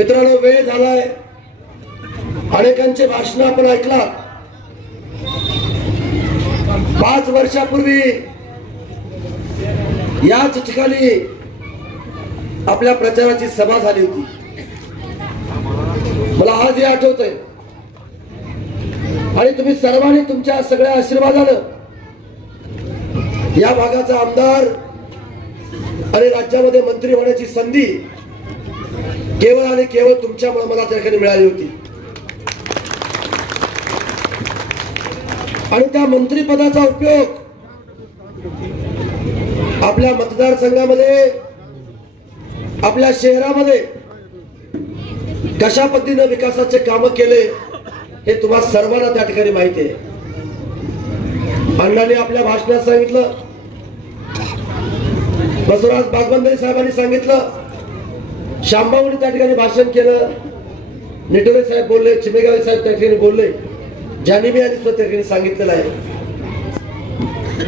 मित्रांनो, वेळ झालाय. अनेकांचे भाषण आपण ऐकला. 5 वर्षापूर्वी याच ठिकाणी आपल्या प्रचाराची सभा झाली होती. मला आजही आठवतंय. आणि तुम्ही सर्वांनी तुमच्या सगळ्या आशीर्वादानं या भागाचा आमदार आणि राज्यामध्ये मंत्री होण्याची संधी केवळ आणि केवळ तुमच्यामुळे मला त्या ठिकाणी मिळाली होती. आणि त्या मंत्रिपदाचा उपयोग आपल्या मतदारसंघामध्ये, आपल्या शहरामध्ये कशा पद्धतीने विकासाचे काम केले हे तुम्हा सर्वांना त्या ठिकाणी माहिती आहे. अण्णांनी आपल्या भाषणात सांगितलं, बसवराज बागबंदरे साहेबांनी सांगितलं, शांभाऊंनी त्या ठिकाणी भाषण केलं, निटोरे साहेब बोलले, चिमेगावे साहेब त्या ठिकाणी बोलले, जानिबी यांनी त्या ठिकाणी सांगितलेलं आहे.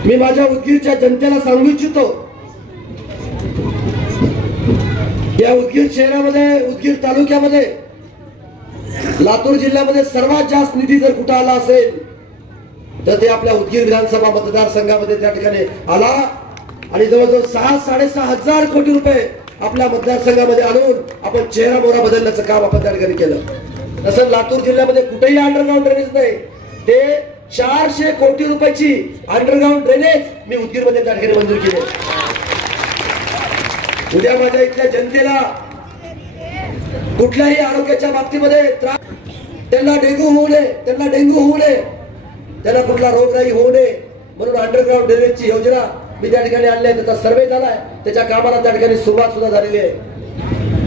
मी माझ्या उदगीरच्या जनतेला सांगू इच्छितो, या उदगीर शहरामध्ये, उदगीर तालुक्यामध्ये, लातूर जिल्ह्यामध्ये सर्वात जास्त निधी जर कुठं आला असेल तर ते आपल्या उदगीर विधानसभा मतदारसंघामध्ये त्या ठिकाणी आला. आणि जवळजवळ 6-6.5 हजार कोटी रुपये आपल्या मतदारसंघामध्ये आणून आपण चेहरा मोहरा बदलण्याचं काम आपण त्या ठिकाणी केलं. तसं लातूर जिल्ह्यामध्ये कुठेही अंडरग्राउंड ड्रेनेज नाही. ते 400 कोटी रुपयाची अंडरग्राउंड ड्रेनेज मी उदगीरमध्ये त्या ठिकाणी मंजूर केले. उद्या माझ्या इथल्या जनतेला कुठल्याही आरोग्याच्या बाबतीमध्ये त्यांना डेंग्यू होऊ नये, त्यांना कुठला रोगराई होऊ नये म्हणून अंडरग्राउंड ड्रेनेजची योजना मी त्या ठिकाणी आणली आहे. त्याचा सर्वे झालाय, त्याच्या कामाला त्या ठिकाणी सुरुवात सुद्धा झालेली आहे.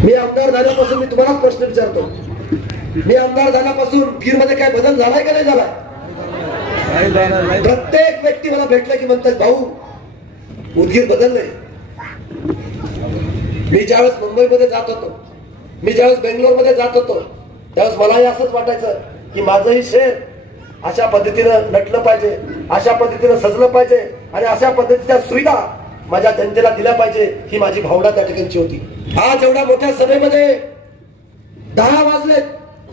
मी आमदार झाल्यापासून मी तुम्हाला प्रश्न विचारतो, मी आमदार झाल्यापासून उदगीरमध्ये काय बदल झालाय का नाही झालाय? प्रत्येक व्यक्ती मला भेटलं की म्हणतात, भाऊ उदगीर बदललंय. मी ज्यावेळेस मुंबईमध्ये जात होतो, मी ज्यावेळेस बेंगलोरमध्ये जात होतो, त्यावेळेस मलाही असंच वाटायचं की माझंही शहर अशा पद्धतीनं नटलं पाहिजे, अशा पद्धतीनं सजलं पाहिजे आणि अशा पद्धतीच्या सुविधा माझ्या जनतेला दिल्या पाहिजे, ही माझी भावना त्या ठिकाणची होती. आज एवढ्या मोठ्या सभेमध्ये 10 वाजले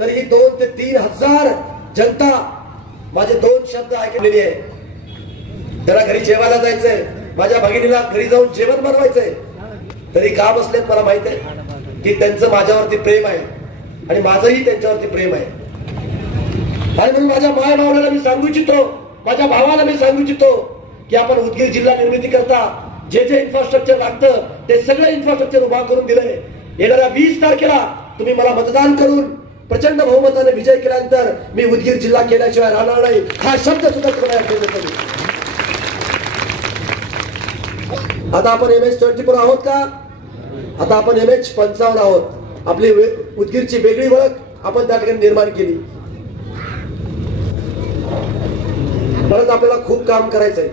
तरी 2 ते 3 हजार जनता माझे 2 शब्द ऐकलेली आहे. त्याला घरी जेवायला जायचंय, माझ्या भगिनीला घरी जाऊन जेवण बनवायचंय, तरी का बसलेत मला माहित आहे की त्यांचं माझ्यावरती प्रेम आहे आणि माझंही त्यांच्यावरती प्रेम आहे. आणि म्हणून माझ्या माय भावनाला मी सांगू इच्छितो, माझ्या भावाला मी सांगू इच्छितो की आपण उदगीर जिल्हा निर्मिती करता जे जे इन्फ्रास्ट्रक्चर लागतं ते सगळं इन्फ्रास्ट्रक्चर उभा करून दिलंय. येणाऱ्या 20 तारखेला तुम्ही मला मतदान करून प्रचंड बहुमताने विजय केल्यानंतर मी उदगीर जिल्हा केल्याशिवाय राहणार नाही, हा शब्द सुद्धा तुम्हाला. आता आपण MH24 आहोत का? आता आपण MH55 आहोत. आपली उदगीरची वेगळी ओळख आपण त्या ठिकाणी निर्माण केली. परत आपल्याला खूप काम करायचंय.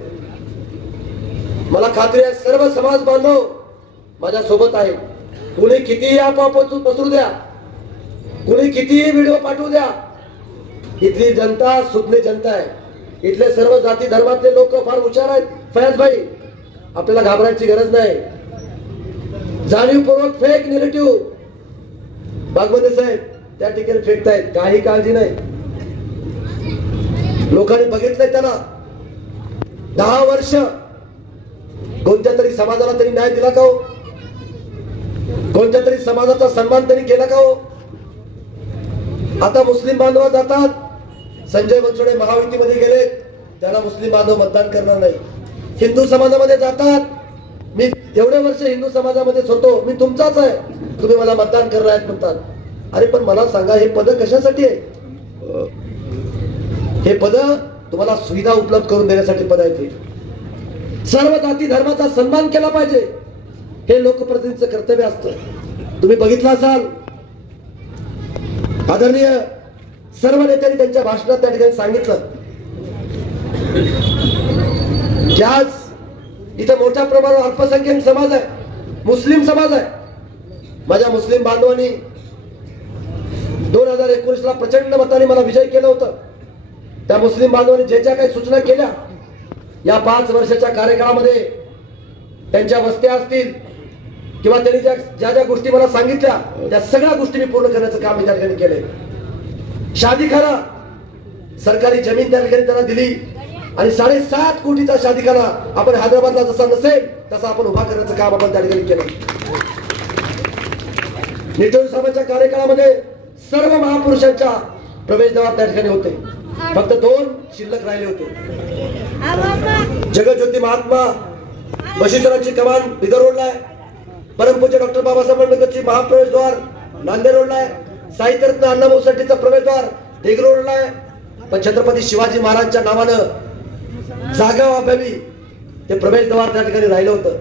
मला खात्री आहे सर्व समाज बांधव माझ्या सोबत आहे. कुणी कितीही अफवा पसरू द्या, कुणी कितीही व्हिडिओ पाठवू द्या, इथली जनता सुज्ञ जनता आहे. इथले सर्व जाती धर्मातले लोक फार हुशार आहेत. फयाज भाई, आपल्याला घाबरायची गरज नाही. जाणीवपूर्वक फेक निगेटिव्ह बागबंदरे साहेब त्या ठिकाणी फेकतायत, काही काळजी नाही. लोकांनी बघितलंय त्याला 10 वर्ष कोणत्या तरी समाजाला त्यांनी न्याय दिला का हो? कोणत्या तरी समाजाचा सन्मान त्यांनी केला का हो? आता मुस्लिम बांधव जातात, संजय बनसोडे महायुतीमध्ये गेले, त्याला मुस्लिम बांधव मतदान करणार नाही. हिंदू समाजामध्ये जातात, मी एवढे वर्ष हिंदू समाजामध्येच होतो, मी तुमचाच आहे, तुम्ही मला मतदान करणार आहेत म्हणतात. अरे पण मला सांगा, हे पद कशासाठी आहे? हे पद तुम्हाला सुविधा उपलब्ध करून देण्यासाठी पद आहे. ते सर्व जाती धर्माचा सन्मान केला पाहिजे, हे लोकप्रतिनिधीचं कर्तव्य असतं. तुम्ही बघितलं असाल, आदरणीय सर्व नेत्यांनी त्यांच्या भाषणात त्या ठिकाणी सांगितलं की आज इथं मोठ्या प्रमाणावर अल्पसंख्याक समाज आहे, मुस्लिम समाज आहे. माझ्या मुस्लिम बांधवांनी 2019 ला प्रचंड मताने मला विजय केलं होतं. त्या मुस्लिम बांधवांनी जे ज्या काही सूचना केल्या या 5 वर्षाच्या कार्यकाळामध्ये, त्यांच्या वस्त्या असतील, किंवा त्यांनी ज्या ज्या गोष्टी मला सांगितल्या त्या सगळ्या गोष्टी मी पूर्ण करण्याचं काम मी त्या ठिकाणी केलंय. शादीखाना, सरकारी जमीन त्या ठिकाणी त्यांना दिली आणि 7.5 कोटीचा शादीखाना आपण हैदराबादला जसा नसेल तसा आपण उभा करण्याचं काम आपण त्या ठिकाणी केलं. निटोर साहेबांच्या कार्यकाळामध्ये सर्व महापुरुषांच्या प्रवेशद्वार त्या ठिकाणी होते. फक्त 2 शिल्लक राहिले होते. जगज्योती महात्मा बशीसरांची कमान बिदर रोडला आहे. परमपूज्य डॉक्टर बाबासाहेब आंबेडकरची महाप्रवेशद्वार नांदेड रोडला आहे. साहित्यरत्न अण्णाभाऊ साठेचं प्रवेशद्वार देगलूर रोडला आहे. पण छत्रपती शिवाजी महाराजांच्या नावानं जागा अभावी ते प्रवेशद्वार त्या ठिकाणी राहिलं होतं.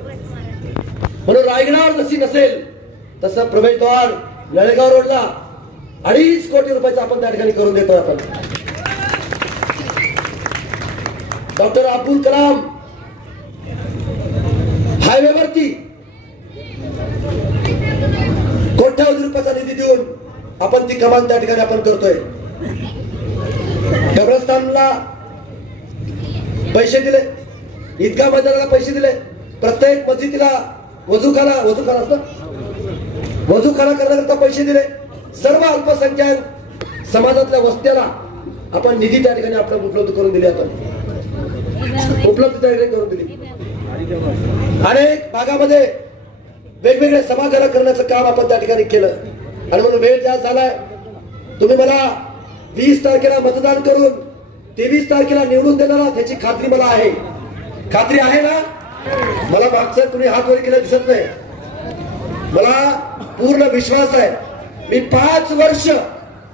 म्हणून रायगडावर जशी नसेल तसं प्रवेशद्वार नळेगाव रोडला 2.5 कोटी रुपयाचं आपण त्या ठिकाणी करून देतोय. आपण डॉक्टर अब्दुल कलाम हायवेवरती कोट्यावधी रुपयाचा निधी देऊन आपण ती कमान त्या ठिकाणी आपण करतोय. कब्रस्तानला पैसे दिले, ईदगाह मैदानाला पैसे दिले, प्रत्येक मस्जिदीला वजूखाना करण्याकरता पैसे दिले. सर्व अल्पसंख्याक समाजातल्या वस्त्याला आपण निधी त्या ठिकाणी आपण उपलब्ध करून दिली. आपण उपलब्ध त्या ठिकाणी करून दिली. अनेक भागामध्ये वेगवेगळे सभागृह करण्याचं काम आपण त्या ठिकाणी केलं. आणि म्हणून वेळ जास्त झालाय. तुम्ही मला 20 तारखेला मतदान करून 23 तारखेला निवडून देणार त्याची खात्री मला आहे. खात्री आहे ना? मला मागचं तुम्ही हात वर केलं दिसत नाही. मला पूर्ण विश्वास आहे. मी 5 वर्ष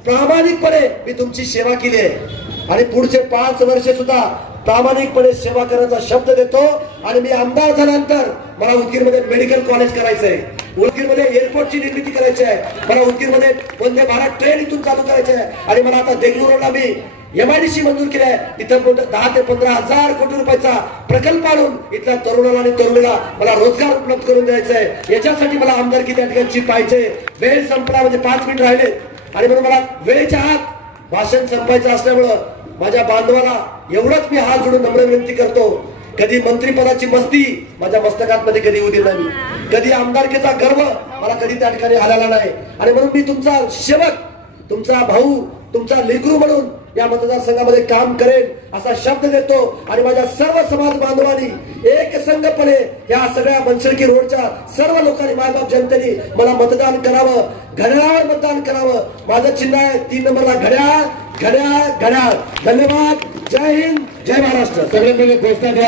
प्रामाणिकपणे मी तुमची सेवा केली आहे आणि पुढचे 5 वर्ष सुद्धा प्रामाणिकपणे सेवा करण्याचा शब्द देतो. आणि मी आमदार झाल्यानंतर मला उदगीरमध्ये मेडिकल कॉलेज करायचंय, उदगीरमध्ये एअरपोर्टची निर्मिती करायची आहे, मला उदगीरमध्ये वंदे भारत ट्रेन इथून चालू करायची आहे. आणि मला आता देगलूर रोडला मी MIDC मंजूर केली आहे. तिथं 10 ते 15 हजार कोटी रुपयाचा प्रकल्प आणून इथल्या तरुणाला आणि तरुणीला मला रोजगार उपलब्ध करून द्यायचा आहे. याच्यासाठी मला आमदारकी त्या ठिकाणी पाहिजे. वेळ संपला म्हणजे 5 मिनिट राहिले आणि म्हणून मला वेळेच्या आत भाषण संपायचं असल्यामुळं माझ्या बांधवाला एवढंच मी हात जोडून नम्र विनंती करतो. कधी मंत्रीपदाची मस्ती माझ्या मस्तकात कधी येऊ दिली नाही. कधी आमदारकीचा गर्व मला कधी त्या ठिकाणी आलेला नाही. आणि म्हणून मी तुमचा सेवक, तुमचा भाऊ, तुमचा लेकरू म्हणून या मतदारसंघामध्ये काम करेन असा शब्द देतो. आणि माझ्या सर्व समाज बांधवांनी एकसंघपणे या सगळ्या मनसरकी रोडच्या सर्व लोकांनी, मायबाप जनतेने मला मतदान करावं, घड्याळावर मतदान करावं. माझं चिन्ह आहे 3 नंबरला घड्याळ, घड्याळ, घड्याळ. धन्यवाद. जय हिंद, जय महाराष्ट्र. सगळ्यांनी घोषणा द्या.